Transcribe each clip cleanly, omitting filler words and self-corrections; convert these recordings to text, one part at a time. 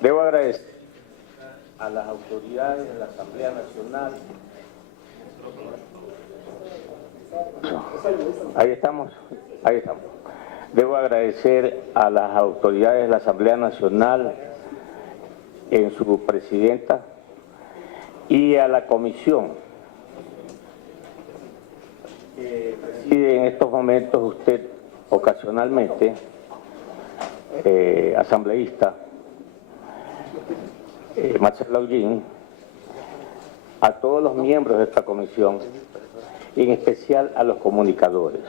Debo agradecer a las autoridades de la Asamblea Nacional. Ahí estamos. Debo agradecer a las autoridades de la Asamblea Nacional, en su presidenta, y a la comisión que preside en estos momentos usted ocasionalmente, asambleísta Marcelo Holguín, a todos los miembros de esta comisión y en especial a los comunicadores.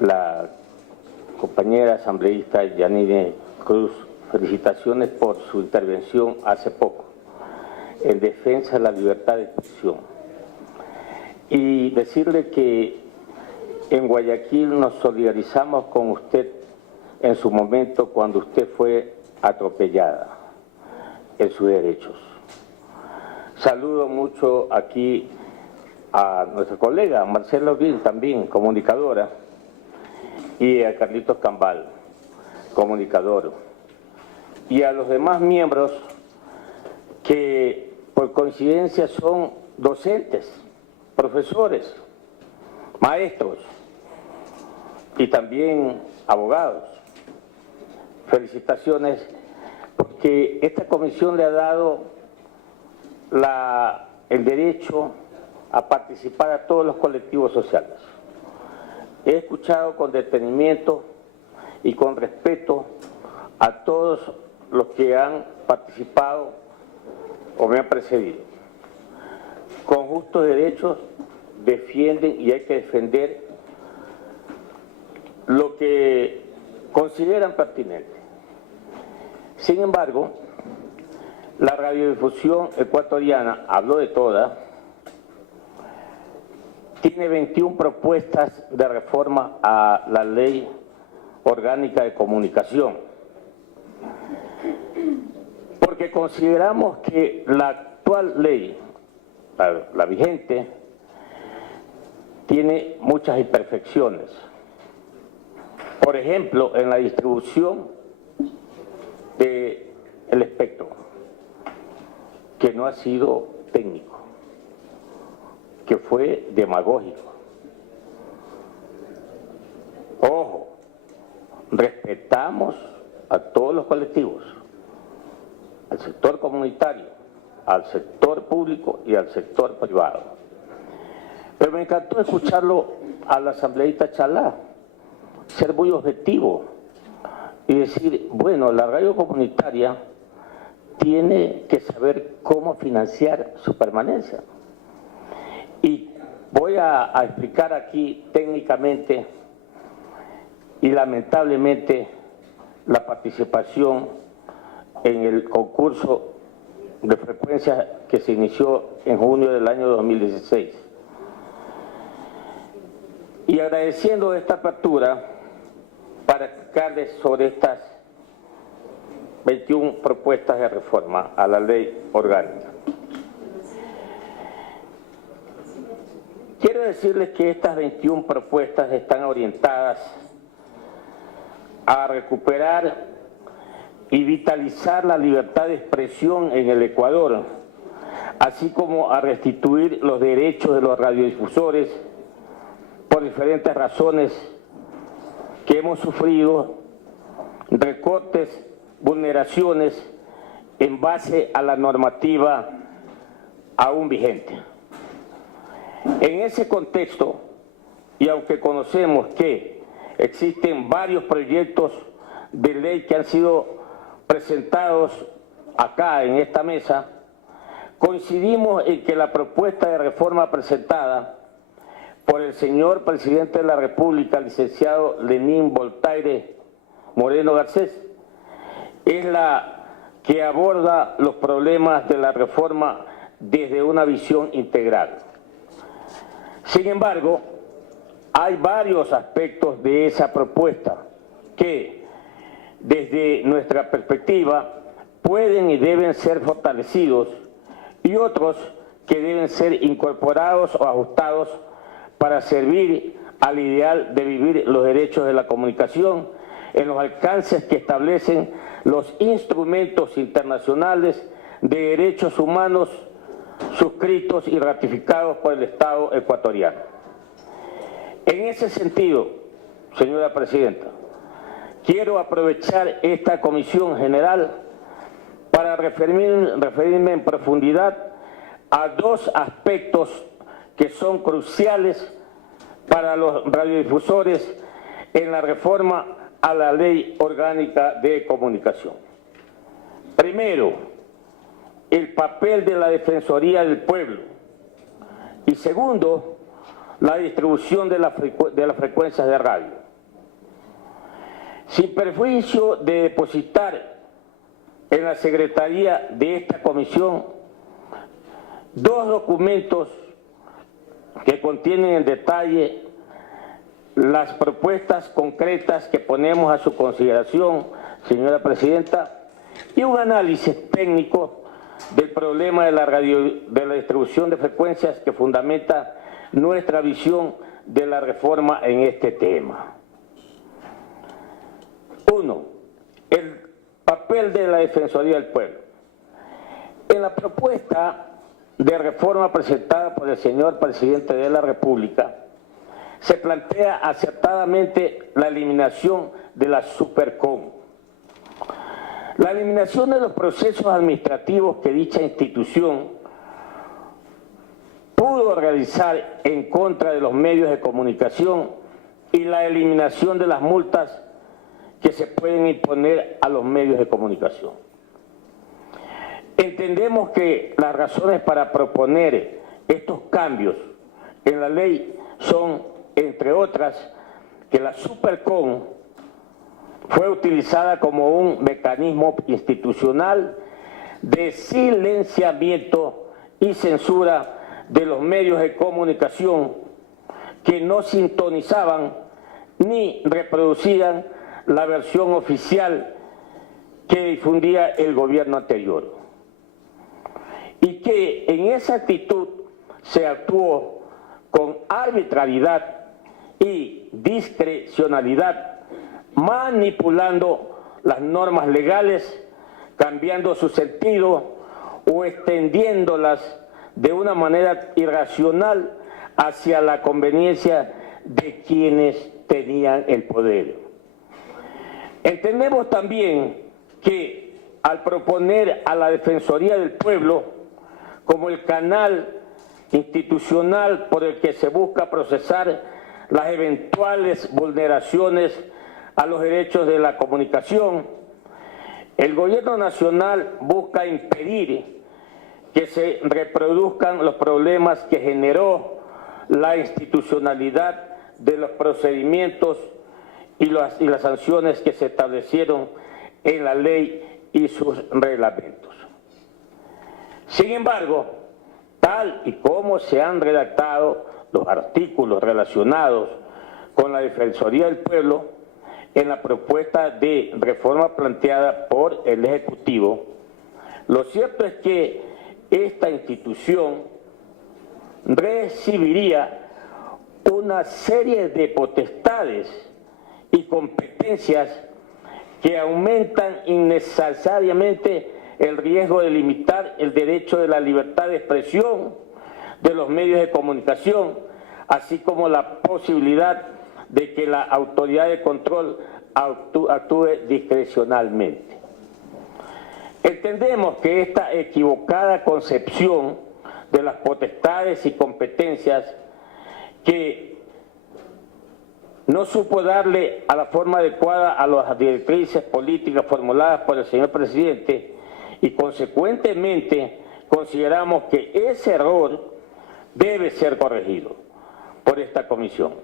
La compañera asambleísta Yanine Cruz, felicitaciones por su intervención hace poco en defensa de la libertad de expresión. Y decirle que en Guayaquil nos solidarizamos con usted en su momento cuando usted fue atropellada en sus derechos. Saludo mucho aquí a nuestra colega Marcela Holguín, también comunicadora, y a Carlitos Cambal, comunicador, y a los demás miembros que por coincidencia son docentes, profesores, maestros y también abogados. Felicitaciones, porque esta comisión le ha dado el derecho a participar a todos los colectivos sociales. He escuchado con detenimiento y con respeto a todos los que han participado o me han precedido. Con justos derechos defienden, y hay que defender lo que consideran pertinente. Sin embargo, la radiodifusión ecuatoriana, hablo de toda, tiene 21 propuestas de reforma a la Ley Orgánica de Comunicación, porque consideramos que la actual ley, la vigente, tiene muchas imperfecciones. Por ejemplo, en la distribución del espectro, que no ha sido técnico, que fue demagógico. Ojo, respetamos a todos los colectivos, al sector comunitario, al sector público y al sector privado. Pero me encantó escucharlo al asambleísta Chalá, ser muy objetivo y decir, bueno, la radio comunitaria tiene que saber cómo financiar su permanencia. Y voy a explicar aquí técnicamente y lamentablemente la participación en el concurso de frecuencias que se inició en junio del año 2016. Y agradeciendo esta apertura para explicarles sobre estas 21 propuestas de reforma a la ley orgánica. Quiero decirles que estas 21 propuestas están orientadas a recuperar y vitalizar la libertad de expresión en el Ecuador, así como a restituir los derechos de los radiodifusores por diferentes razones que hemos sufrido, recortes, vulneraciones en base a la normativa aún vigente. En ese contexto, y aunque conocemos que existen varios proyectos de ley que han sido presentados acá en esta mesa, coincidimos en que la propuesta de reforma presentada por el señor presidente de la República, licenciado Lenín Voltaire Moreno Garcés, es la que aborda los problemas de la reforma desde una visión integral. Sin embargo, hay varios aspectos de esa propuesta que, desde nuestra perspectiva, pueden y deben ser fortalecidos, y otros que deben ser incorporados o ajustados para servir al ideal de vivir los derechos de la comunicación en los alcances que establecen los instrumentos internacionales de derechos humanos suscritos y ratificados por el Estado ecuatoriano. En ese sentido, señora Presidenta, quiero aprovechar esta Comisión General para referirme en profundidad a dos aspectos que son cruciales para los radiodifusores en la reforma a la Ley Orgánica de Comunicación. Primero, el papel de la Defensoría del Pueblo y segundo, la distribución de las frecuencias de radio. Sin perjuicio de depositar en la Secretaría de esta Comisión dos documentos que contienen en detalle las propuestas concretas que ponemos a su consideración, señora Presidenta, y un análisis técnico del problema de la distribución de frecuencias que fundamenta nuestra visión de la reforma en este tema. Uno, el papel de la Defensoría del Pueblo. En la propuesta de reforma presentada por el señor Presidente de la República, se plantea acertadamente la eliminación de la Supercom. La eliminación de los procesos administrativos que dicha institución pudo realizar en contra de los medios de comunicación y la eliminación de las multas que se pueden imponer a los medios de comunicación. Entendemos que las razones para proponer estos cambios en la ley son, entre otras, que la Supercom fue utilizada como un mecanismo institucional de silenciamiento y censura de los medios de comunicación que no sintonizaban ni reproducían la versión oficial que difundía el gobierno anterior. Y que en esa actitud se actuó con arbitrariedad y discrecionalidad, manipulando las normas legales, cambiando su sentido o extendiéndolas de una manera irracional hacia la conveniencia de quienes tenían el poder. Entendemos también que al proponer a la Defensoría del Pueblo como el canal institucional por el que se busca procesar las eventuales vulneraciones a los derechos de la comunicación, el gobierno nacional busca impedir que se reproduzcan los problemas que generó la institucionalidad de los procedimientos y las sanciones que se establecieron en la ley y sus reglamentos. Sin embargo, tal y como se han redactado los artículos relacionados con la Defensoría del Pueblo en la propuesta de reforma planteada por el Ejecutivo, lo cierto es que esta institución recibiría una serie de potestades y competencias que aumentan innecesariamente el riesgo de limitar el derecho de la libertad de expresión de los medios de comunicación, así como la posibilidad de que la autoridad de control actúe discrecionalmente. Entendemos que esta equivocada concepción de las potestades y competencias que no supo darle a la forma adecuada a las directrices políticas formuladas por el señor Presidente, y consecuentemente consideramos que ese error debe ser corregido por esta comisión.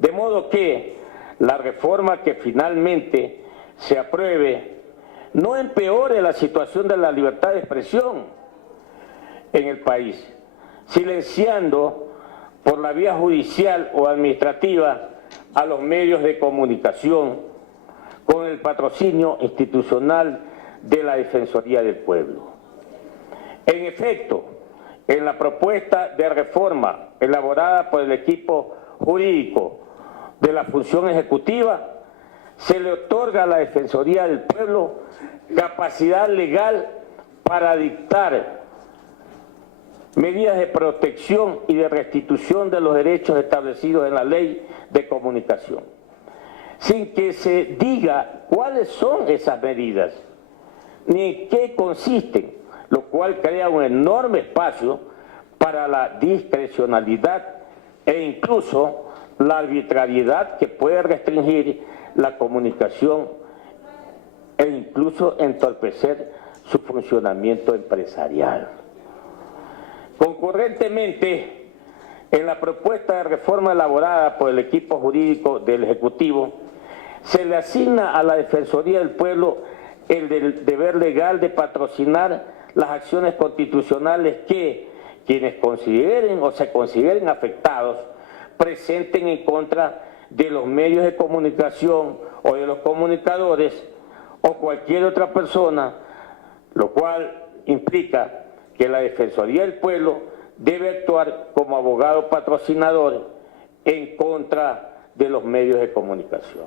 De modo que la reforma que finalmente se apruebe no empeore la situación de la libertad de expresión en el país, silenciando por la vía judicial o administrativa a los medios de comunicación con el patrocinio institucional de la Defensoría del Pueblo. En efecto, en la propuesta de reforma elaborada por el equipo jurídico de la función ejecutiva, se le otorga a la Defensoría del Pueblo capacidad legal para dictar medidas de protección y de restitución de los derechos establecidos en la Ley de Comunicación, sin que se diga cuáles son esas medidas, ni en qué consisten, lo cual crea un enorme espacio para la discrecionalidad e incluso la arbitrariedad que puede restringir la comunicación e incluso entorpecer su funcionamiento empresarial. Concurrentemente, en la propuesta de reforma elaborada por el equipo jurídico del Ejecutivo, se le asigna a la Defensoría del Pueblo el deber legal de patrocinar las acciones constitucionales que quienes consideren o se consideren afectados presenten en contra de los medios de comunicación o de los comunicadores o cualquier otra persona, lo cual implica que la Defensoría del Pueblo debe actuar como abogado patrocinador en contra de los medios de comunicación.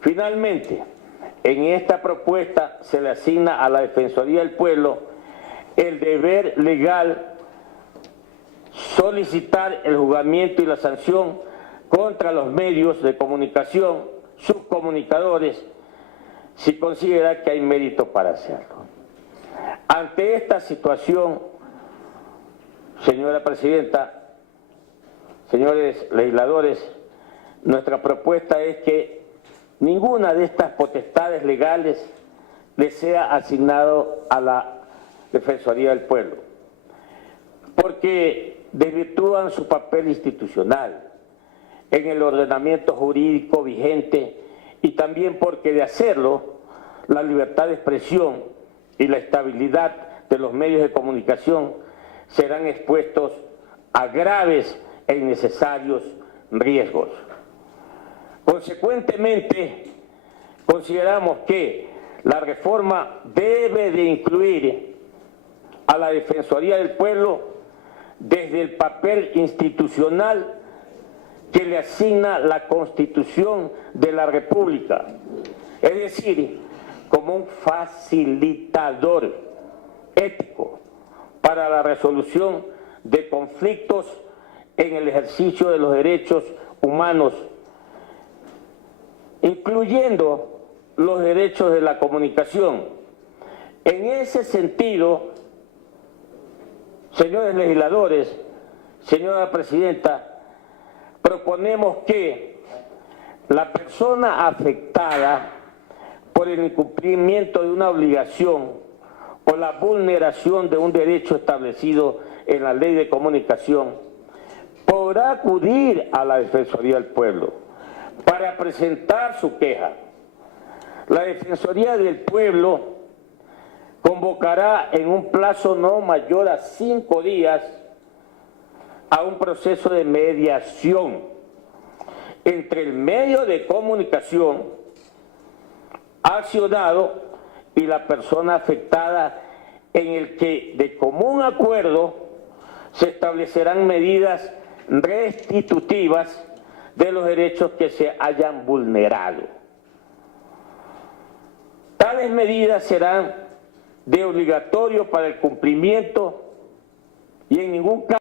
Finalmente, en esta propuesta se le asigna a la Defensoría del Pueblo el deber legal solicitar el juzgamiento y la sanción contra los medios de comunicación, sus comunicadores, si considera que hay mérito para hacerlo. Ante esta situación, señora Presidenta, señores legisladores, nuestra propuesta es que ninguna de estas potestades legales le sea asignado a la Defensoría del Pueblo, porque desvirtúan su papel institucional en el ordenamiento jurídico vigente y también porque de hacerlo, la libertad de expresión y la estabilidad de los medios de comunicación serán expuestos a graves e innecesarios riesgos. Consecuentemente, consideramos que la reforma debe de incluir a la Defensoría del Pueblo desde el papel institucional que le asigna la Constitución de la República, es decir, como un facilitador ético para la resolución de conflictos en el ejercicio de los derechos humanos, incluyendo los derechos de la comunicación. En ese sentido, señores legisladores, señora Presidenta, proponemos que la persona afectada por el incumplimiento de una obligación o la vulneración de un derecho establecido en la Ley de Comunicación podrá acudir a la Defensoría del Pueblo para presentar su queja. La Defensoría del Pueblo convocará en un plazo no mayor a 5 días a un proceso de mediación entre el medio de comunicación accionado y la persona afectada, en el que de común acuerdo se establecerán medidas restitutivas de los derechos que se hayan vulnerado. Tales medidas serán de obligatorio para el cumplimiento y en ningún caso